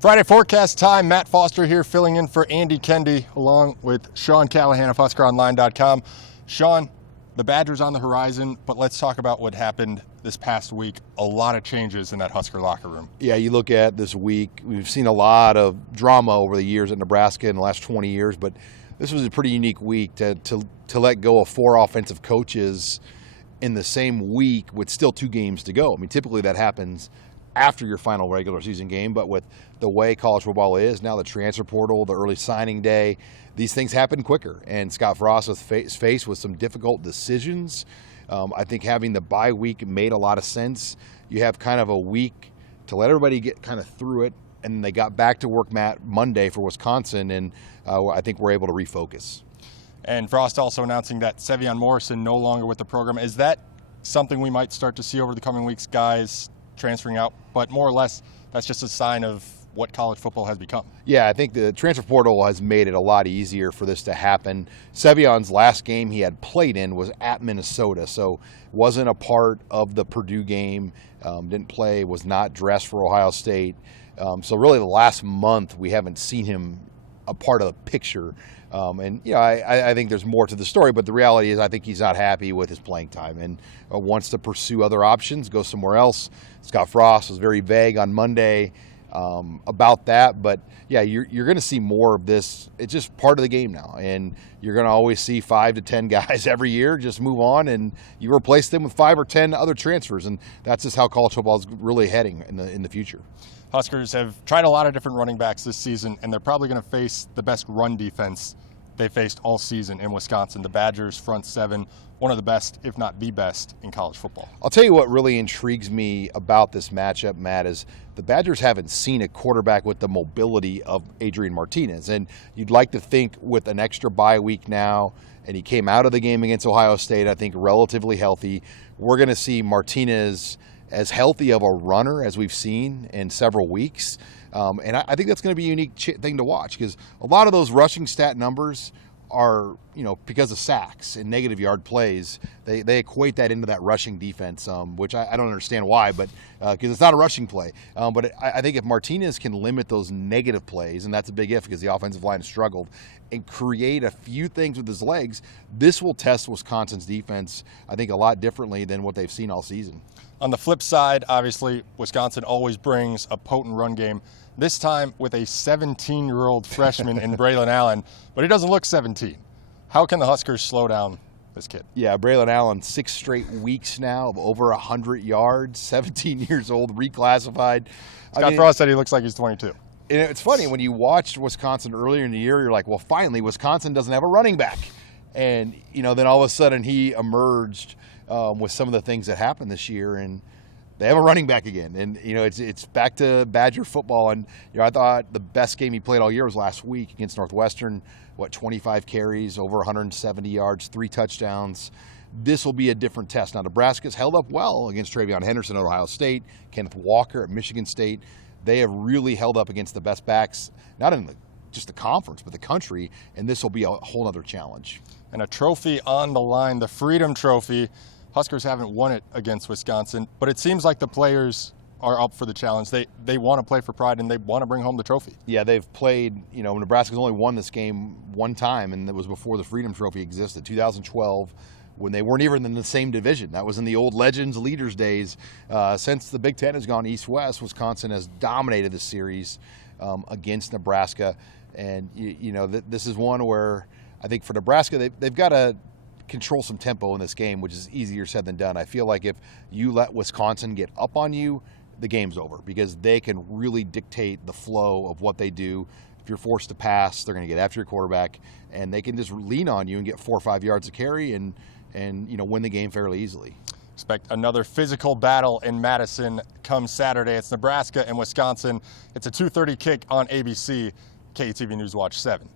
Friday forecast time. Matt Foster here filling in for Andy Kendi along with Sean Callahan of HuskerOnline.com. Sean, the Badgers on the horizon, but let's talk about what happened this past week. A lot of changes in that Husker locker room. Yeah, you look at this week, we've seen a lot of drama over the years at Nebraska in the last 20 years, but this was a pretty unique week to let go of 4 offensive coaches in the same week with still 2 games to go. I mean, typically that happens after your final regular season game, but with the way college football is now, the transfer portal, the early signing day, these things happen quicker. And Scott Frost was faced with some difficult decisions. I think having the bye week made a lot of sense. You have kind of a week to let everybody get kind of through it, and they got back to work Monday for Wisconsin, and I think we're able to refocus. And Frost also announcing that Sevion Morrison no longer with the program. Is that something we might start to see over the coming weeks, guys transferring out? But more or less, that's just a sign of what college football has become. Yeah, I think the transfer portal has made it a lot easier for this to happen. Sevion's last game he had played in was at Minnesota, so wasn't a part of the Purdue game, didn't play, was not dressed for Ohio State. So really the last month we haven't seen him a part of the picture. And you know, I think there's more to the story, but the reality is I think he's not happy with his playing time and wants to pursue other options, go somewhere else. Scott Frost was very vague on Monday about that, but yeah, you're going to see more of this. It's just part of the game now, and you're going to always see 5 to 10 guys every year just move on, and you replace them with 5 or 10 other transfers, and that's just how college football is really heading in the future. Huskers have tried a lot of different running backs this season, and they're probably going to face the best run defense they faced all season in Wisconsin. The Badgers' front 7, one of the best, if not the best, in college football. I'll tell you what really intrigues me about this matchup, Matt, is the Badgers haven't seen a quarterback with the mobility of Adrian Martinez. And you'd like to think with an extra bye week now, and he came out of the game against Ohio State, I think, relatively healthy. We're going to see Martinez as healthy of a runner as we've seen in several weeks. And I think that's going to be a unique thing to watch, because a lot of those rushing stat numbers are, you know, because of sacks and negative yard plays, they equate that into that rushing defense, which I don't understand why, but because it's not a rushing play. But I think if Martinez can limit those negative plays, and that's a big if because the offensive line has struggled, and create a few things with his legs, this will test Wisconsin's defense, I think, a lot differently than what they've seen all season. On the flip side, obviously, Wisconsin always brings a potent run game, this time with a 17-year-old freshman in Braylon Allen, but he doesn't look 17. How can the Huskers slow down this kid? Yeah, Braylon Allen, 6 straight weeks now of over 100 yards, 17 years old, reclassified. Scott Frost said he looks like he's 22. And it's funny, when you watched Wisconsin earlier in the year, you're like, well, finally, Wisconsin doesn't have a running back. And, you know, then all of a sudden he emerged with some of the things that happened this year, and they have a running back again. And, you know, it's back to Badger football. And, you know, I thought the best game he played all year was last week against Northwestern. 25 carries, over 170 yards, 3 touchdowns. This will be a different test. Now, Nebraska's held up well against Travion Henderson at Ohio State, Kenneth Walker at Michigan State. They have really held up against the best backs, not in just the conference, but the country, and this will be a whole other challenge. And a trophy on the line, the Freedom Trophy. Huskers haven't won it against Wisconsin, but it seems like the players are up for the challenge. They want to play for pride, and they want to bring home the trophy. Yeah, they've played, you know, Nebraska's only won this game one time, and it was before the Freedom Trophy existed, 2012, when they weren't even in the same division. That was in the old Legends Leaders days. Since the Big Ten has gone east-west, Wisconsin has dominated the series against Nebraska. And, you know, this is one where I think for Nebraska, they've got to control some tempo in this game, which is easier said than done. I feel like if you let Wisconsin get up on you, the game's over, because they can really dictate the flow of what they do. If you're forced to pass, they're going to get after your quarterback, and they can just lean on you and get 4 or 5 yards of carry and you know, win the game fairly easily. Expect another physical battle in Madison come Saturday. It's Nebraska and Wisconsin. It's a 2:30 kick on ABC, KUTV News Watch 7.